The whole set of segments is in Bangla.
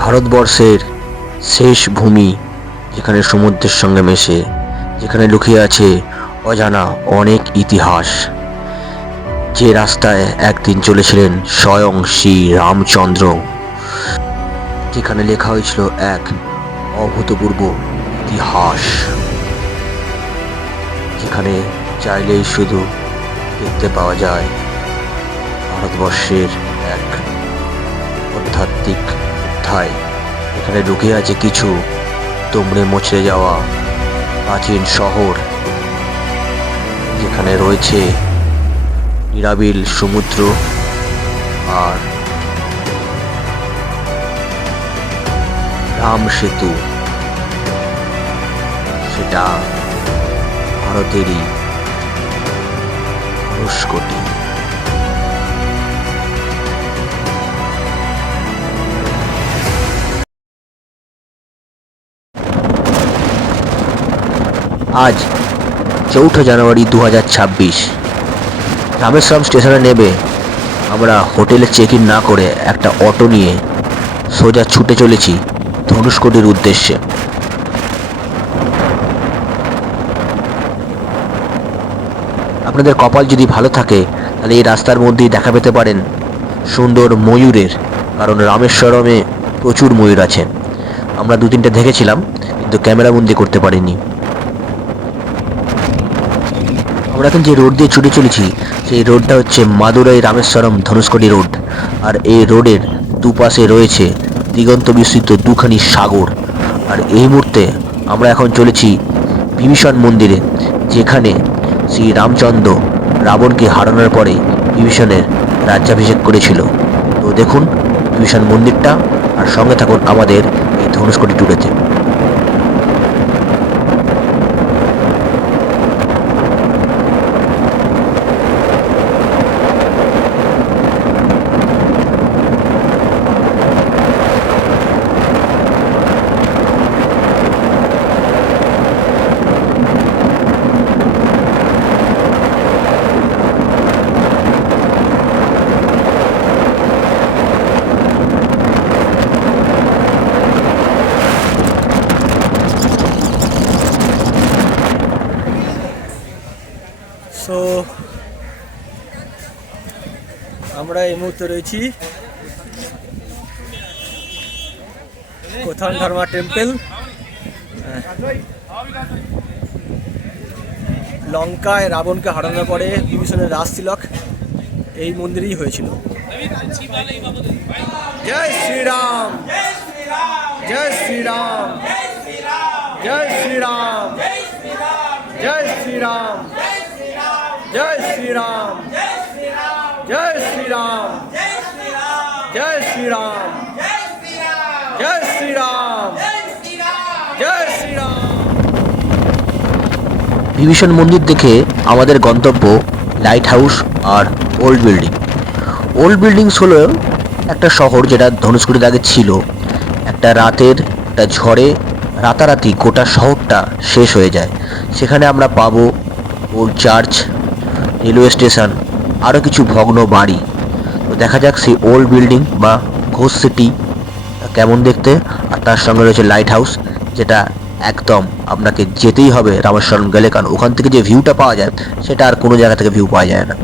ভারতবর্ষের শেষ ভূমি, যেখানে সমুদ্রের সঙ্গে মেশে, যেখানে লুকিয়ে আছে অজানা অনেক ইতিহাস। যে রাস্তায় একদিন চলেছিলেন স্বয়ং শ্রী রামচন্দ্র, যেখানে লেখা হয়েছিল এক অভূতপূর্ব ইতিহাস, যেখানে চাইলেই শুধু দেখতে পাওয়া যায় ভারতবর্ষের এক আধ্যাত্মিক অধ্যায়। এখানে লুকিয়ে আছে কিছু দুমড়ে মুচড়ে যাওয়া প্রাচীন শহর, যেখানে রয়েছে নিরাবিল সমুদ্র আর রাম সেতু। সেটা ভারতেরই ধনুষ্কোটি। আজ 4 জানুয়ারি 2026, রামেশ্বরম স্টেশনে নেবে আমরা হোটেলে চেক ইন না করে একটা অটো নিয়ে সোজা ছুটে চলেছি ধনুষ্কোটির উদ্দেশ্যে। আপনাদের কপাল যদি ভালো থাকে তাহলে এই রাস্তার মধ্যেই দেখা পেতে পারেন সুন্দর ময়ূরের, কারণ রামেশ্বরমে প্রচুর ময়ূর আছে। আমরা 2-3টে দেখেছিলাম, কিন্তু ক্যামেরাবন্দি করতে পারিনি। আমরা এখন যে রোড দিয়ে ছুটে চলেছি সেই রোডটা হচ্ছে মাদুরাই রামেশ্বরম ধনুষ্কোটি রোড। আর এই রোডের দুপাশে রয়েছে দিগন্ত বিস্তৃত দুখানি সাগর। আর এই মুহূর্তে আমরা এখন চলেছি বিভীষণ মন্দিরে, যেখানে শ্রী রামচন্দ্র রাবণকে হারানোর পরে বিভীষণের রাজ্যাভিষেক করেছিল। তো দেখুন বিভীষণ মন্দিরটা, আর সঙ্গে থাকুন আমাদের এই ধনুষ্কোটি ট্যুরেতে। সো আমরা এই মুহূর্তে রয়েছি কোথান ধর্মা টেম্পল। লঙ্কায় রাবণকে হারানোর পরে বিভীষণের রাজতিলক এই মন্দিরেই হয়েছিল। জয় শ্রীরাম, জয় শ্রীরাম, জয় শ্রীরাম, জয় শ্রীরাম, জয় শ্রীরাম, জয় শ্রীরাম, জয় শ্রীরাম, জয় শ্রীরাম, জয় শ্রীরাম। বিভীষণ মন্দির দেখে আমাদের গন্তব্য লাইট হাউস আর ওল্ড বিল্ডিং। ওল্ড বিল্ডিংস হলো একটা শহর যেটা ধনুষ্কোটিতে আগে ছিল। একটা রাতের একটা ঝড়ে রাতারাতি গোটা শহরটা শেষ হয়ে যায়। সেখানে আমরা পাবো ওল্ড চার্চ, রেলওয়ে স্টেশন, আরও কিছু ভগ্ন বাড়ি। তো দেখা যাক সেই ওল্ড বিল্ডিং বা ঘোষ সিটি কেমন দেখতে। আর তার সঙ্গে রয়েছে লাইট হাউস, যেটা একদম আপনাকে যেতেই হবে রামেশ্বরম গেলে, কারণ ওখান থেকে যে ভিউটা পাওয়া যায় সেটা আর কোনো জায়গা থেকে ভিউ পাওয়া যায় না।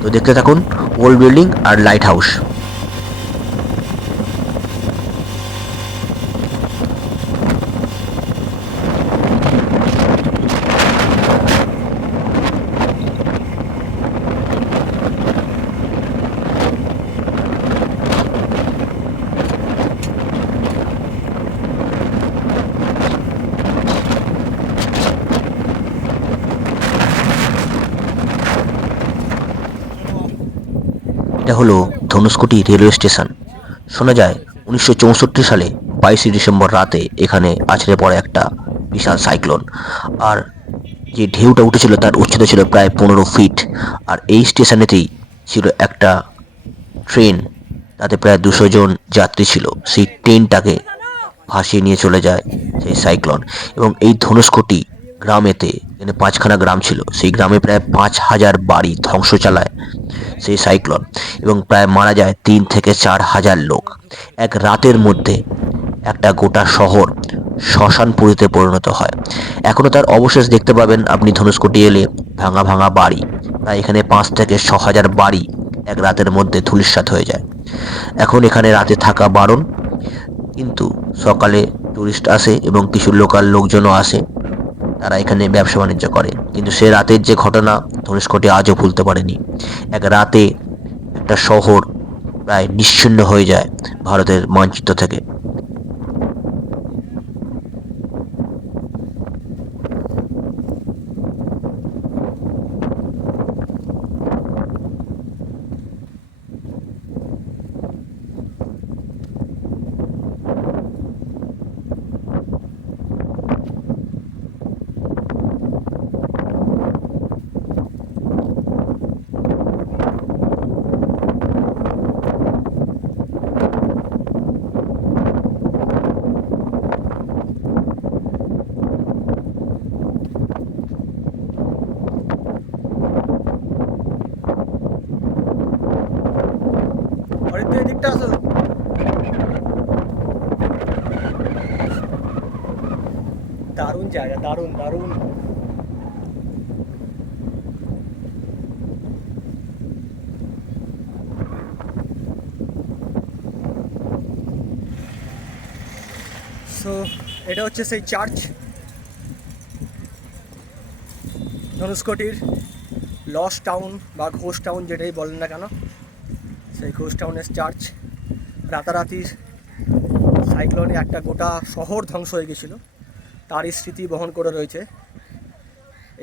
তো দেখতে থাকুন ওল্ড বিল্ডিং আর লাইট হাউস। এটা হলো ধনুষ্কোটি রেলওয়ে স্টেশন। শোনা যায় 1964 সালে 22 ডিসেম্বর রাতে এখানে আছড়ে পড়ে একটা বিশাল সাইক্লোন। আর যে ঢেউটা উঠেছিল তার উচ্চতা ছিল প্রায় 15 ফিট। আর এই স্টেশনেতেই ছিল একটা ট্রেন, তাতে প্রায় 200 জন যাত্রী ছিল। সেই ট্রেনটাকে ভাসিয়ে নিয়ে চলে যায় সেই সাইক্লোন। এবং এই ধনুষ্কোটি গ্রামেতে এখানে 5খানা গ্রাম ছিল, সেই গ্রামে প্রায় 5,000 বাড়ি ধ্বংস চালায় সেই সাইক্লোন, এবং প্রায় মারা যায় 3 থেকে 4 হাজার লোক। এক রাতের মধ্যে একটা গোটা শহর শ্মশানপুরীতে পরিণত হয়। এখনো তার অবশেষ দেখতে পাবেন আপনি ধনুষকোটি এলে। ভাঙা ভাঙা বাড়ি, প্রায় এখানে 5 থেকে 6 হাজার বাড়ি এক রাতের মধ্যে ধূলিসাৎ হয়ে যায়। এখন এখানে রাতে থাকা বারণ, কিন্তু সকালে টুরিস্ট আসে এবং কিছু লোকাল লোকজনও আসে, তারা এখানে ব্যবসা বাণিজ্য করে। কিন্তু সে রাতের যে ঘটনা ধনুষকোটি আজও ভুলতে পারেনি। এক রাতে একটা শহর প্রায় নিশ্চিহ্ন হয়ে যায় ভারতের মানচিত্র থেকে। অরিত্র এদিকটা আসো। দারুণ জায়গা, দারুণ দারুণ। সো এটা হচ্ছে সেই চার্চ, ধনুষকোটির লস্ট টাউন বা ঘোষ টাউন যেটাই বলেন না কেন, সেই ঘোষ টাউনের চার্চ। রাতারাতি সাইক্লোনে একটা গোটা শহর ধ্বংস হয়ে গেছিল, তারই স্মৃতি বহন করে রয়েছে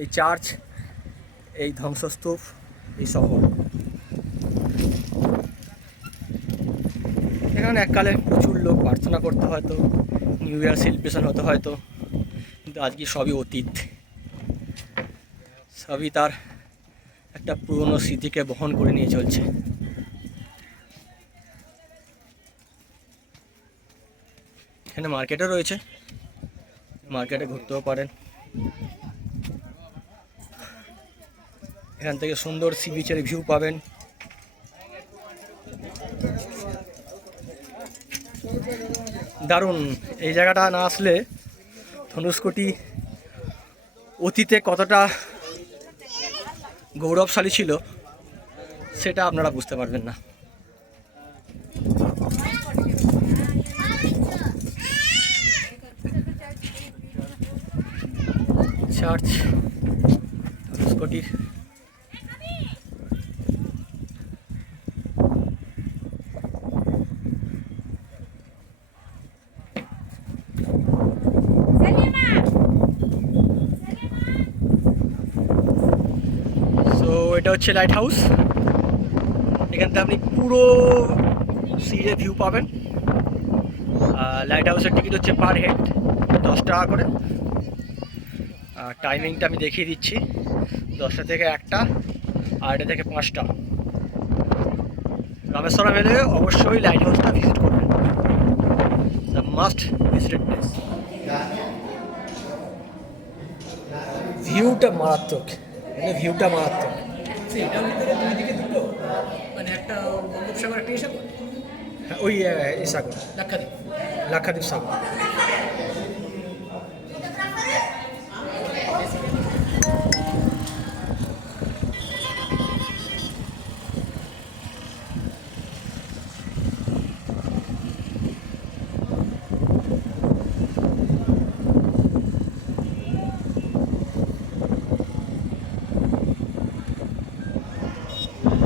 এই চার্চ, এই ধ্বংসস্তূপ, এই শহর। এখানে এককালে প্রচুর লোক প্রার্থনা করতে হয়তো, নিউ ইয়ার সেলিব্রেশন হতে হয়তো, কিন্তু আজকে সবই অতীত, সবই তার একটা পুরনো স্মৃতিকে বহন করে নিয়ে চলছে। এখানে মার্কেটও রয়েছে, মার্কেটে ঘুরতেও পারেন। এখান থেকে সুন্দর সি বিচের ভিউ পাবেন। দারুণ। এই জায়গাটা না আসলে ধনুষকোটি অতীতে কতটা গৌরবশালী ছিল সেটা আপনারা বুঝতে পারবেন না। চার্চ ধনুষকোটির। এটা হচ্ছে লাইট হাউস। এখান থেকে আপনি পুরো সির ভিউ পাবেন। লাইট হাউসের টিকিট হচ্ছে পার হেড 10 টাকা করে। আর টাইমিংটা আমি দেখিয়ে দিচ্ছি, 10টা থেকে 1টা, 2টা থেকে 5টা। রামেশ্বরম এলে অবশ্যই লাইট হাউসটা ভিজিট করবেন, দ্য মাস্ট ভিজিটেড প্লেস। ভিউটা মারাত্মক, ভিউটা মারাত্মক। এটার ভিতরে দুই দিকে দুটো, মানে একটা বঙ্গোপসাগর, একটা সাগর, ওই সাগর, লাক্ষাদ্বীপ। লাক্ষাদ্বীপ সাগর।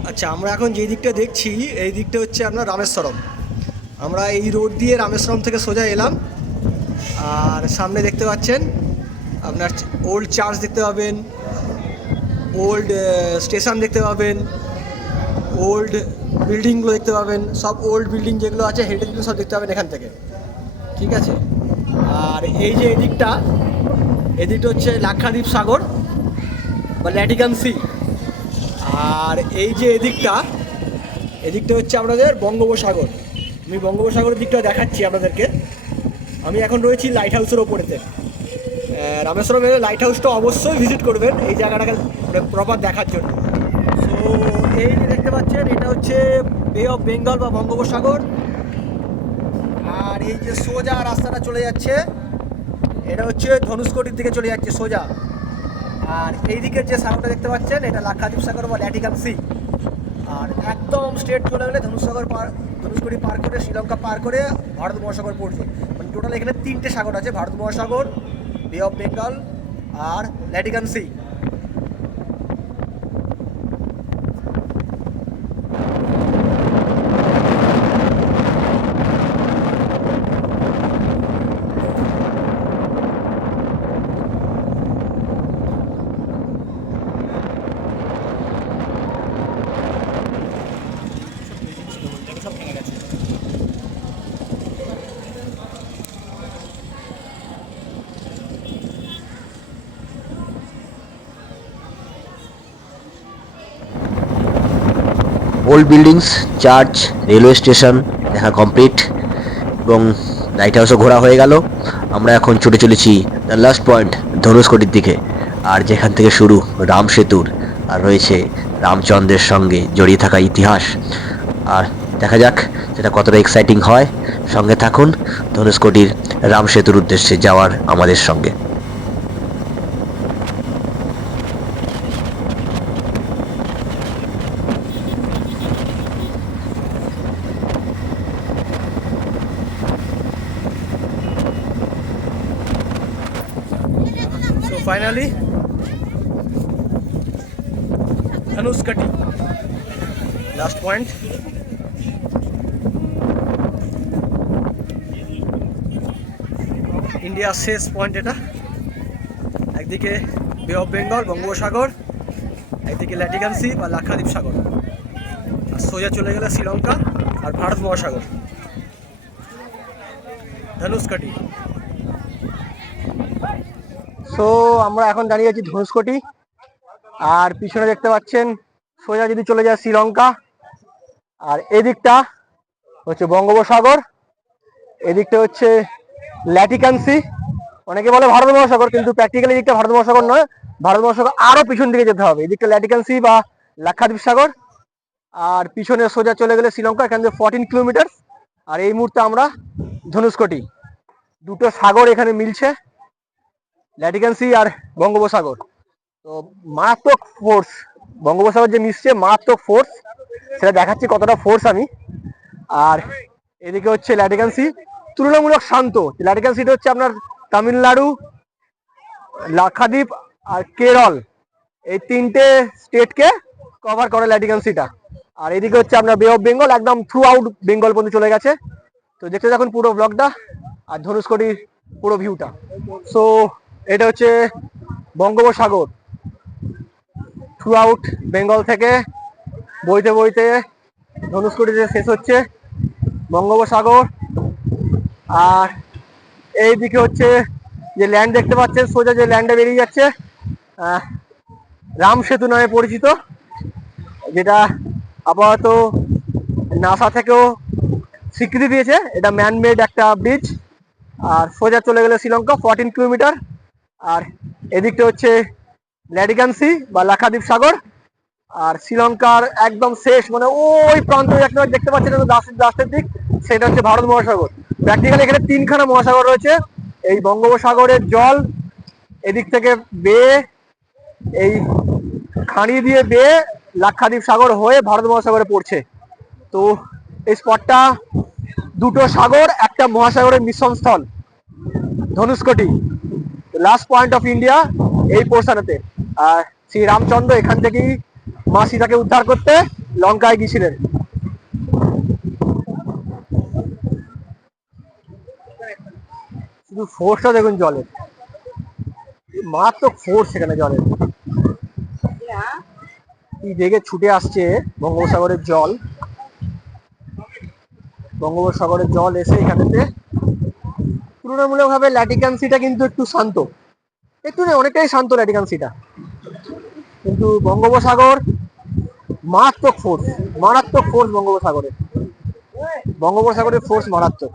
আচ্ছা, আমরা এখন যে দিকটা দেখছি এই দিকটা হচ্ছে আপনার রামেশ্বরম। আমরা এই রোড দিয়ে রামেশ্বরম থেকে সোজা এলাম, আর সামনে দেখতে পাচ্ছেন আপনার ওল্ড চার্চ দেখতে পাবেন, ওল্ড স্টেশন দেখতে পাবেন, ওল্ড বিল্ডিংগুলো দেখতে পাবেন। সব ওল্ড বিল্ডিং যেগুলো আছে হেরিটেজগুলো সব দেখতে পাবেন এখান থেকে, ঠিক আছে। আর এই যে এদিকটা হচ্ছে লাক্ষাদ্বীপ সাগর বা ল্যাটিকান সি। আর এই যে এদিকটা হচ্ছে আপনাদের বঙ্গোপসাগর। আমি বঙ্গোপসাগরের দিকটা দেখাচ্ছি আপনাদেরকে। আমি এখন রয়েছি লাইট হাউসের ওপরেতে। রামেশ্বরম এলে লাইট হাউসটা অবশ্যই ভিজিট করবেন এই জায়গাটাকে প্রপার দেখার জন্য। তো এই যে দেখতে পাচ্ছেন এটা হচ্ছে বে অফ বেঙ্গল বা বঙ্গোপসাগর। আর এই যে সোজা রাস্তাটা চলে যাচ্ছে এটা হচ্ছে ধনুষকোটির দিকে চলে যাচ্ছে সোজা। আর এই দিকের যে সাগরটা দেখতে পাচ্ছেন এটা লাক্ষাদ্বীপ সাগর বা ল্যাটিকান সি। আর একদম স্ট্রেট চলে গেলে ধনুষকোটি পার করে শ্রীলঙ্কা পার করে ভারত মহাসাগর পড়ছে। মানে টোটাল এখানে 3টে সাগর আছে, ভারত মহাসাগর, বে অফ বেঙ্গল আর Laccadive sea. Old buildings, church, railway station দেখা কমপ্লিট এবং লাইট হাউসও ঘোরা হয়ে গেল। আমরা এখন ছুটে চলেছি দ্য লাস্ট পয়েন্ট ধনুষকোটির দিকে, আর যেখান থেকে শুরু রাম সেতুর আর রয়েছে রামচন্দ্রের সঙ্গে জড়িয়ে থাকা ইতিহাস। আর দেখা যাক সেটা কতটা এক্সাইটিং হয়। সঙ্গে থাকুন ধনুষকোটির রাম সেতুর উদ্দেশ্যে যাওয়ার আমাদের সঙ্গে। So finally, Dhanushkoti, last point. ইন্ডিয়ার শেষ পয়েন্ট এটা। একদিকে বে অফ বেঙ্গল বঙ্গোপসাগর, একদিকে ল্যাটিকান সি বা লাক্ষাদ্বীপ সাগর, আর সোজা চলে গেলে শ্রীলঙ্কা আর ভারত মহাসাগর। ধনুষকোটি। সো আমরা এখন দাঁড়িয়ে আছি ধনুষকোটি, আর পিছনে দেখতে পাচ্ছেন সোজা যদি চলে যায় শ্রীলঙ্কা, আর এদিকটা হচ্ছে বঙ্গোপসাগর, এদিকটা হচ্ছে ল্যাটিকান সি। অনেকে বলে ভারত মহাসাগর, কিন্তু প্র্যাকটিক্যালি এদিকটা ভারত মহাসাগর নয়, ভারত মহাসাগর আরো পিছন দিকে যেতে হবে। এদিকটা ল্যাটিকান সি বা লাক্ষাদ্বীপ সাগর, আর পিছনে সোজা চলে গেলে শ্রীলঙ্কা, এখান থেকে 14 কিলোমিটার। আর এই মুহূর্তে আমরা ধনুষকোটি, দুটো সাগর এখানে মিলছে, ল্যাটিকান সি আর বঙ্গোপসাগর। তো মারাত্মক ফোর্স, বঙ্গোপসাগর যে মিশছে মারাত্মক ফোর্স, সেটা দেখাচ্ছি কতটা ফোর্স আমি। আর এদিকে হচ্ছে ল্যাটিকান সি, তুলনামূলক শান্ত। ল্যাটিকান সিটা হচ্ছে আপনার তামিলনাড়ু, লাক্ষাদ্বীপ আর কেরল, এই 3টে স্টেটকে কভার করে ল্যাটিকান সিটা। আর এদিকে হচ্ছে আপনার বে অফ বেঙ্গল, একদম থ্রু আউট বেঙ্গল পর্যন্ত চলে গেছে। তো দেখতে থাকুন পুরো ব্লগটা আর ধনুষকোটির পুরো ভিউটা। সো এটা হচ্ছে বঙ্গোপসাগর, থ্রু আউট বেঙ্গল থেকে বইতে বইতে ধনুষকোটিতে শেষ হচ্ছে বঙ্গোপসাগর। আর এই দিকে হচ্ছে যে ল্যান্ড দেখতে পাচ্ছেন, সোজা যে ল্যান্ডে বেরিয়ে যাচ্ছে রাম সেতু নামে পরিচিত, যেটা আপাতত নাসা থেকেও স্বীকৃতি দিয়েছে এটা ম্যানমেড একটা ব্রিজ। আর সোজা চলে গেলে শ্রীলঙ্কা 14 কিলোমিটার। আর এদিকটা হচ্ছে ল্যাটিকান সি বা লাক্ষাদ্বীপ সাগর, আর শ্রীলঙ্কার একদম শেষ মানে ওই প্রান্ত একটা দেখতে পাচ্ছেন লাস্টের দিক, সেটা হচ্ছে ভারত মহাসাগর। প্র্যাকটিক্যালি এখানে 3খানা মহাসাগর রয়েছে। এই বঙ্গোপসাগরের জল এদিক থেকে বেয়ে এই খাঁড়ি দিয়ে বেয়ে লাক্ষাদ্বীপ সাগর হয়ে ভারত মহাসাগরে পড়ছে। তো এই স্পটটা দুটো সাগর একটা মহাসাগরের মিশ্রণস্থল, ধনুষকোটি লাস্ট পয়েন্ট অফ ইন্ডিয়া এই পোর্শনেতে। আর শ্রী রামচন্দ্র এখান থেকেই মা সীতাকে উদ্ধার করতে লঙ্কায় গিয়েছিলেন। শুধু ফোর্সটা দেখুন জলের, মারাত্মক ফোর্স এখানে জলের, কি দেখে ছুটে আসছে বঙ্গোপসাগরের জল। বঙ্গোপসাগরের জল এসে এখানেতে তুলনামূলকভাবে ল্যাটিকান সিটা কিন্তু একটু শান্ত, একটু না অনেকটাই শান্ত ল্যাটিকান সিটা, কিন্তু বঙ্গোপসাগর মারাত্মক ফোর্স, মারাত্মক ফোর্স বঙ্গোপসাগরের, বঙ্গোপসাগরের ফোর্স মারাত্মক।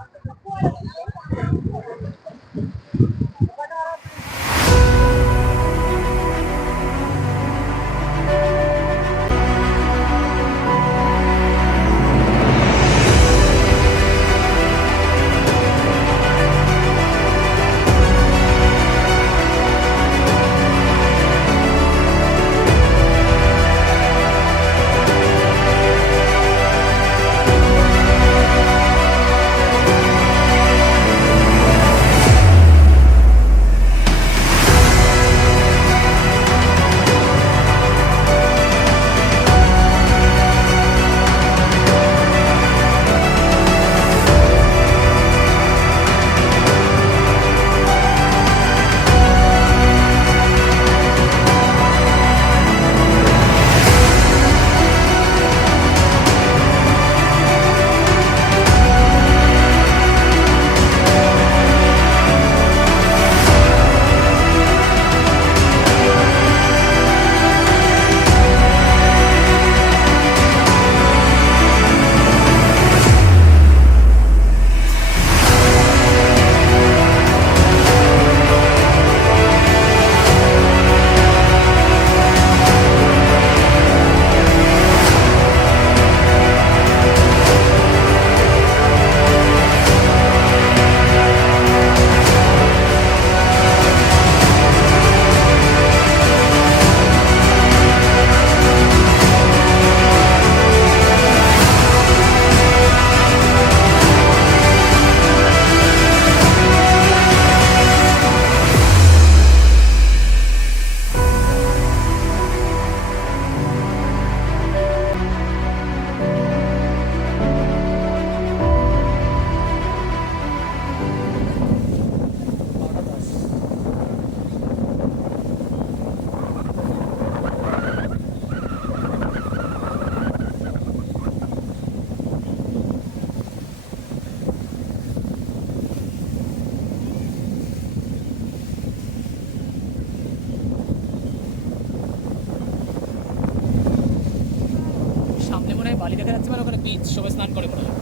ওখানে বিচ, সবাই স্নান করে মনে হয়।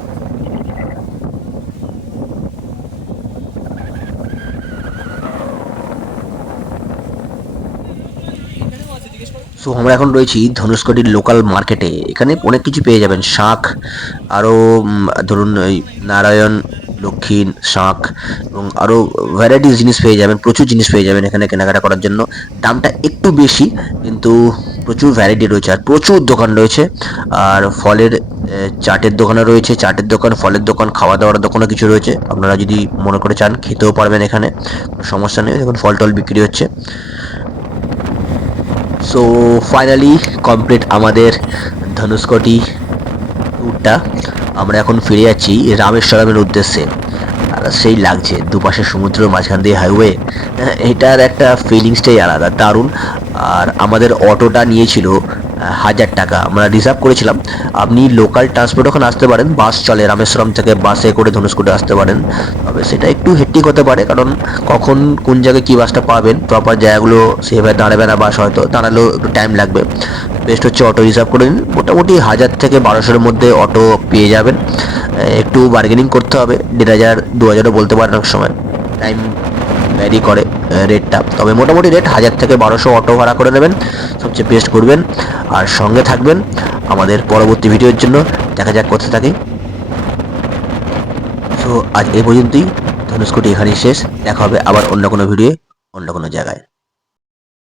এখানেও আছে, জিজ্ঞেস করো। সো আমরা এখন রয়েছি ধনুষকোটির লোকাল মার্কেটে। এখানে অনেক কিছু পেয়ে যাবেন, শাঁখ, আরও ধরুন ওই নারায়ণ, দক্ষিণ, শাঁখ এবং আরও ভ্যারাইটিস জিনিস পেয়ে যাবেন, প্রচুর জিনিস পেয়ে যাবেন এখানে কেনাকাটা করার জন্য। দামটা একটু বেশি, কিন্তু প্রচুর ভ্যারাইটি রয়েছে আর প্রচুর দোকান রয়েছে। আর ফলের চাটের দোকানও রয়েছে, চাটের দোকান, ফলের দোকান, খাওয়া দাওয়ার দোকানও কিছু রয়েছে। আপনারা যদি মনে করে চান খেতেও পারবেন এখানে, কোনো সমস্যা নেই। দেখুন ফল টল বিক্রি হচ্ছে। সো ফাইনালি কমপ্লিট আমাদের ধনুষকোটি ট্যুরটা। আমরা এখন ফিরে যাচ্ছি রামেশ্বরমের উদ্দেশ্যে। আর সেই লাগছে দুপাশে সমুদ্র, মাঝখান দিয়ে হাইওয়ে, এটার একটা ফিলিংসটাই আলাদা, দারুণ। আর আমাদের অটোটা নিয়েছিল 1000 টাকা, আমরা রিজার্ভ করেছিলাম। আপনি লোকাল ট্রান্সপোর্ট ওখানে আসতে পারেন, বাস চলে রামেশ্বরম থেকে, বাসে করে ধনুষকোটি আসতে পারেন। তবে সেটা একটু হেক্টিক হতে পারে, কারণ কখন কোন জায়গায় কী বাসটা পাবেন, প্রপার জায়গাগুলো সেভাবে দাঁড়াবে না, বাস হয়তো দাঁড়ালেও একটু টাইম লাগবে। বেস্ট হচ্ছে অটো রিজার্ভ করে নিন। মোটামুটি 1000 থেকে 1200-এর মধ্যে অটো পেয়ে যাবেন। একটু বার্গেনিং করতে হবে, 1500 2000ও বলতে পারেন অনেক সময়, টাইম ভ্যারি করে রেটটা। তবে মোটামুটি রেট 1000 থেকে 1200 অটো ভাড়া করে নেবেন, সবচেয়ে বেস্ট করবেন। আর সঙ্গে থাকবেন আমাদের পরবর্তী ভিডিওর জন্য, দেখা যাক কোথায় থাকি। সো আজ এই পর্যন্তই, ধনুষকোটি এখানেই শেষ। দেখা হবে আবার অন্য কোনো ভিডিও, অন্য কোনো জায়গায়।